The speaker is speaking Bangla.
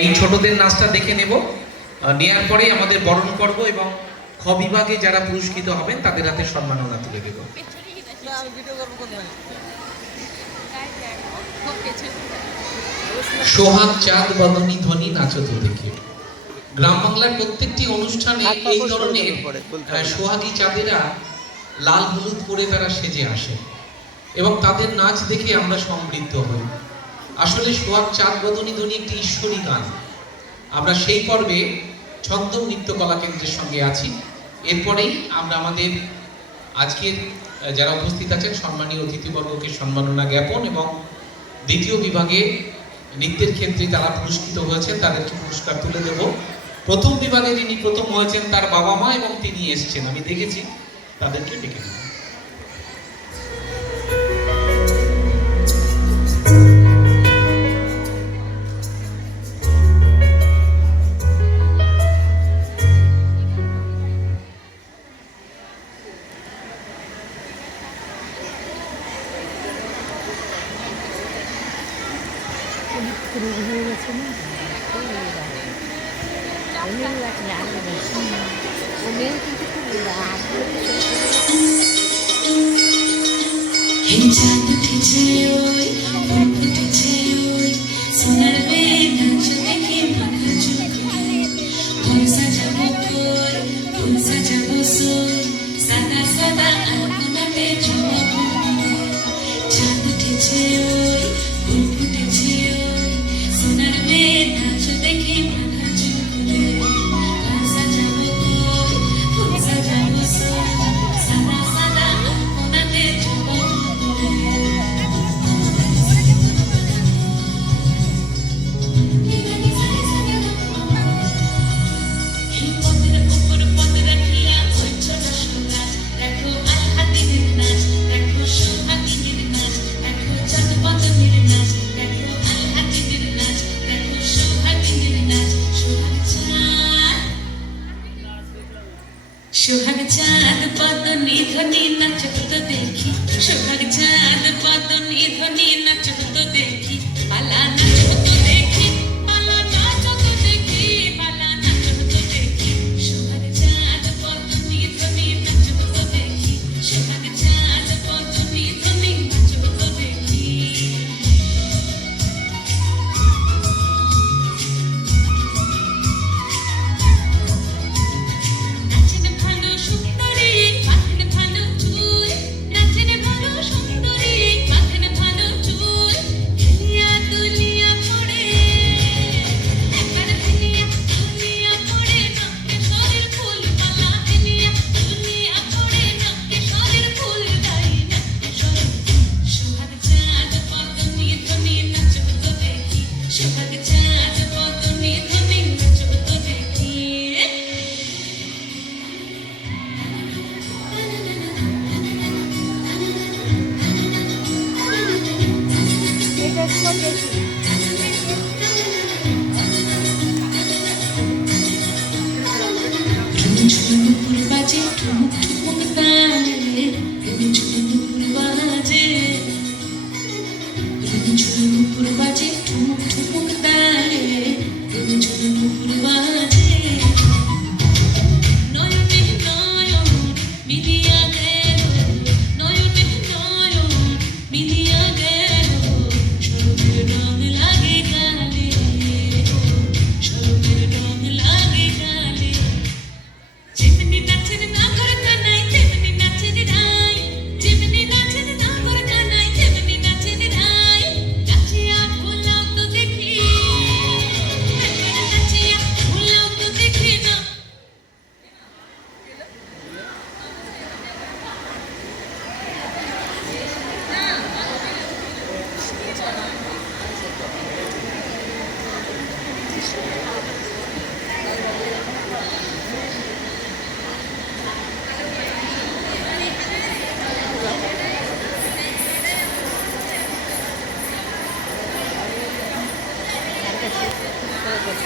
এই ছোটদের নাচটা দেখে নেব, নেয়ার পরেই আমাদের বরণ করব এবং খ বিভাগে যারা পুরস্কৃত হবেন তাদের হাতে সম্মাননা তুলে দেব। সোহাগ চাঁদ বদনী ধ্বনি নাচো তো দেখে। গ্রাম বাংলার প্রত্যেকটি অনুষ্ঠানে এই ধরনের সোহাগী চাঁদেরা লাল হলুদ পরে তারা সেজে আসে এবং তাদের নাচ দেখে আমরা সমৃদ্ধ হই। আসলে সোহাগ চাঁদ বদনী ধ্বনি একটি ঈশ্বরী গান। আমরা সেই পর্বে ছন্দম নৃত্য কলা কেন্দ্রের সঙ্গে আছি। এরপরেই আমরা আমাদের আজকের যারা উপস্থিত আছেন সম্মানীয় অতিথিবর্গকে সম্মাননা জ্ঞাপন এবং দ্বিতীয় বিভাগে নৃত্যের ক্ষেত্রে যারা পুরস্কৃত হয়েছেন তাদেরকে পুরস্কার তুলে দেব। প্রথম বিভাগে যিনি প্রথম হয়েছেন তার বাবা মা এবং তিনি এসেছেন, আমি দেখেছি, তাদেরকে ডেকে নেব। সোহাগ চাঁদ বদনী ধ্বনি নাচো তো দেখি, সোহাগ চাঁদ বদনী ধ্বনি নাচো তো দেখি, পালা নাচো তো দেখি, পালা নাচো তো দেখি, পালা নাচো তো দেখি। সোহাগ চাঁদ বদনী ধ্বনি নাচো তো দেখি, সোহাগ চাঁদ বদনী ধ্বনি নাচো তো দেখি।